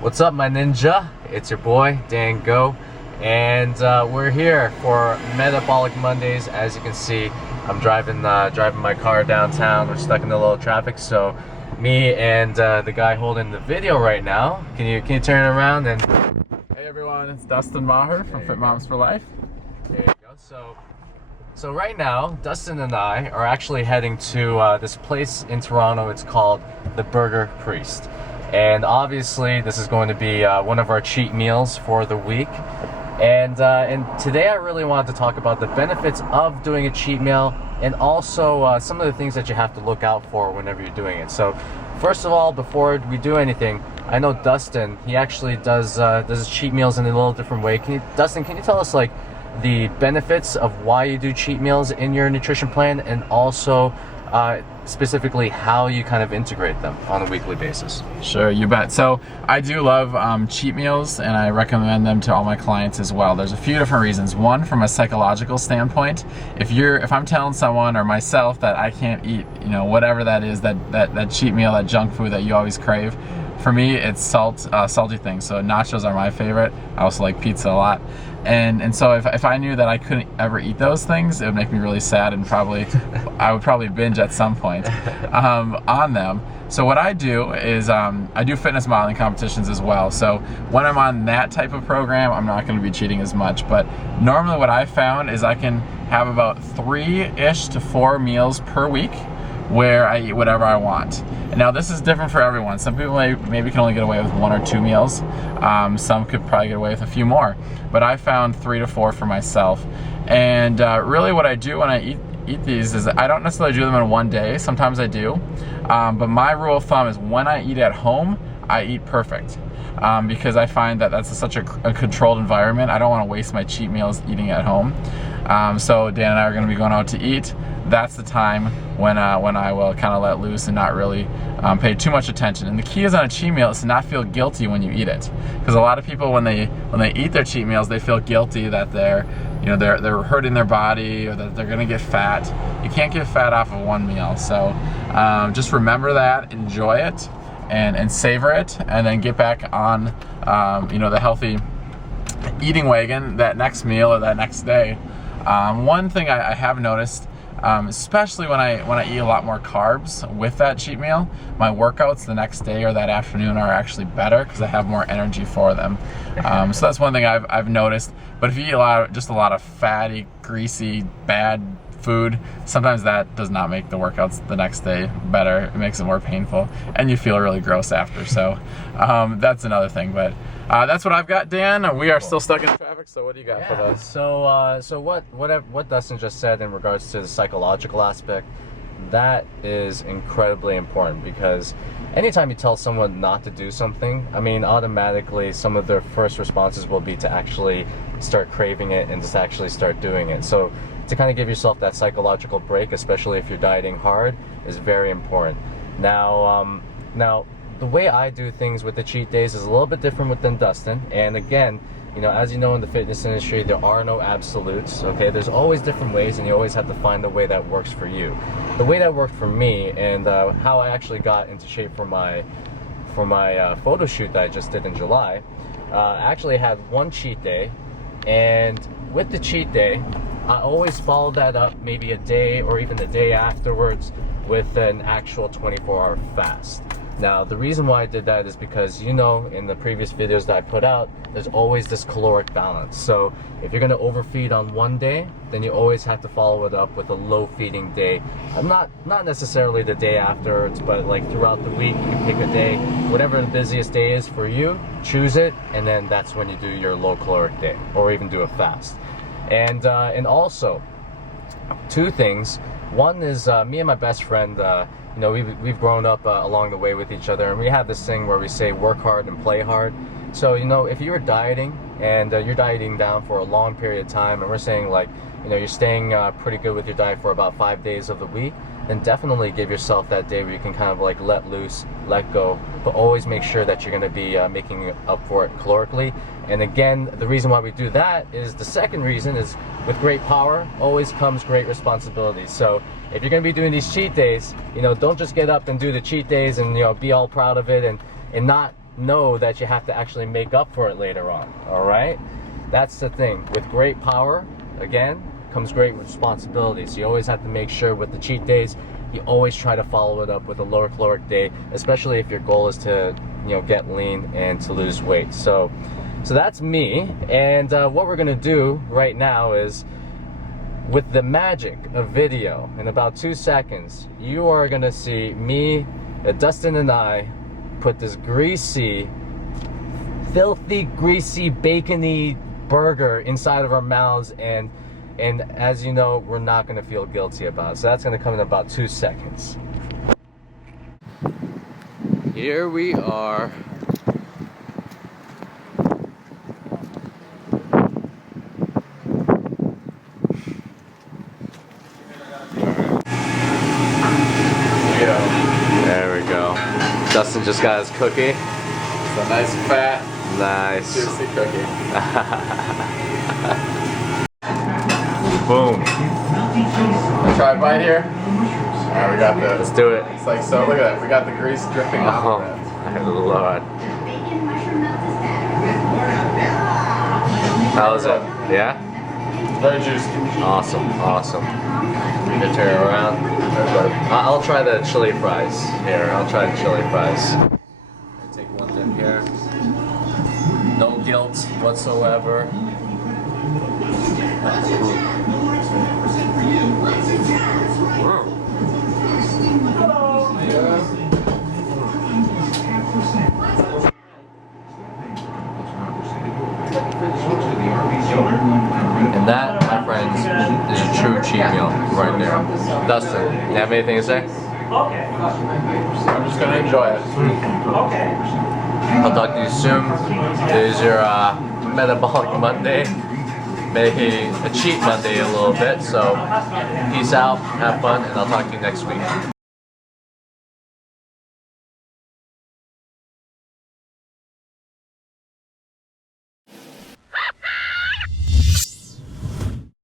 What's up, my ninja? It's your boy Dan Go, and we're here for Metabolic Mondays. As you can see, I'm driving my car downtown. We're stuck in a little traffic, so me and the guy holding the video right now. Can you turn it around and? Hey everyone, it's Dustin Maher from Fit Moms for Life. There you go. So right now, Dustin and I are actually heading to this place in Toronto. It's called the Burger Priest. And obviously, this is going to be one of our cheat meals for the week. And today I really wanted to talk about the benefits of doing a cheat meal and also some of the things that you have to look out for whenever you're doing it. So first of all, before we do anything, I know Dustin, he actually does his cheat meals in a little different way. Dustin, can you tell us like the benefits of why you do cheat meals in your nutrition plan, and also specifically how you kind of integrate them on a weekly basis? Sure, you bet. So I do love cheat meals, and I recommend them to all my clients as well. There's a few different reasons. One, from a psychological standpoint, if I'm telling someone or myself that I can't eat, whatever that is, that cheat meal, that junk food that you always crave, for me it's salty things. So nachos are my favorite. I also like pizza a lot. And so if I knew that I couldn't ever eat those things, it would make me really sad, and I would probably binge at some point on them. So what I do is I do fitness modeling competitions as well. So when I'm on that type of program, I'm not going to be cheating as much. But normally what I found is I can have about 3-ish to 4 meals per week where I eat whatever I want. And now this is different for everyone. Some people maybe can only get away with 1 or 2 meals. Some could probably get away with a few more. But I found 3 to 4 for myself. And really what I do when I eat these is I don't necessarily do them in one day. Sometimes I do. But my rule of thumb is when I eat at home, I eat perfect. Because I find that that's such a controlled environment. I don't want to waste my cheat meals eating at home. So Dan and I are going to be going out to eat. That's the time when I will kind of let loose and not really pay too much attention. And the key is on a cheat meal is to not feel guilty when you eat it, because a lot of people when they eat their cheat meals, they feel guilty that they're hurting their body or that they're gonna get fat. You can't get fat off of one meal. So just remember that, enjoy it, and savor it, and then get back on the healthy eating wagon that next meal or that next day. One thing I have noticed, especially when I eat a lot more carbs with that cheat meal, my workouts the next day or that afternoon are actually better because I have more energy for them. So that's one thing I've noticed. But if you eat just a lot of fatty, greasy, bad food, sometimes that does not make the workouts the next day better. It makes it more painful, and you feel really gross after. So that's another thing. But that's what I've got, Dan. We are still stuck in traffic, so what do you got for us? So what Dustin just said in regards to the psychological aspect, that is incredibly important, because anytime you tell someone not to do something, I mean, automatically some of their first responses will be to actually start craving it and just actually start doing it. So to kind of give yourself that psychological break, especially if you're dieting hard, is very important. Now the way I do things with the cheat days is a little bit different than Dustin. And again, as you know, in the fitness industry, there are no absolutes, okay? There's always different ways, and you always have to find the way that works for you. The way that worked for me, and how I actually got into shape for my photo shoot that I just did in July, I actually had one cheat day, and with the cheat day, I always follow that up maybe a day or even the day afterwards with an actual 24-hour fast. Now, the reason why I did that is because, in the previous videos that I put out, there's always this caloric balance. So if you're going to overfeed on one day, then you always have to follow it up with a low feeding day. Not necessarily the day afterwards, but like throughout the week, you can pick a day, whatever the busiest day is for you, choose it, and then that's when you do your low caloric day, or even do a fast. And also, 2 things. One is me and my best friend, we've grown up along the way with each other, and we have this thing where we say work hard and play hard. So if you're dieting and you're dieting down for a long period of time, and we're saying like you're staying pretty good with your diet for about 5 days of the week, then definitely give yourself that day where you can kind of like let loose, let go, but always make sure that you're going to be making up for it calorically. And again, the reason why we do that is, the second reason is, with great power always comes great responsibility. So if you're going to be doing these cheat days, don't just get up and do the cheat days and be all proud of it and not know that you have to actually make up for it later on. All right, that's the thing. With great power, again, comes great responsibility. So you always have to make sure with the cheat days, you always try to follow it up with a lower caloric day, especially if your goal is to, you know, get lean and to lose weight. So that's me. And what we're gonna do right now is, with the magic of video, in about 2 seconds, you are gonna see me, Dustin and I, put this greasy, filthy, greasy, bacony burger inside of our mouths, and as you know, we're not gonna feel guilty about it. So that's gonna come in about 2 seconds. Here we are. There we go. Dustin just got his cookie. It's a nice fat, Nice. juicy cookie. Boom. Try a bite here. Alright, we got Let's the. do it. It's like so. Look at that. We got the grease dripping off Oh, of it. my lord. How is it? Yeah? Very juicy. Awesome, awesome. You can turn it around. I'll try the chili fries here. I'll try the chili fries. Take one dip here. No guilt whatsoever. And that, my friends, is a true cheat meal right there. Dustin, you have anything to say? I'm just gonna enjoy it. I'll talk to you soon. There's your Metabolic Monday. Maybe a cheat Monday a little bit. So peace out, have fun, and I'll talk to you next week.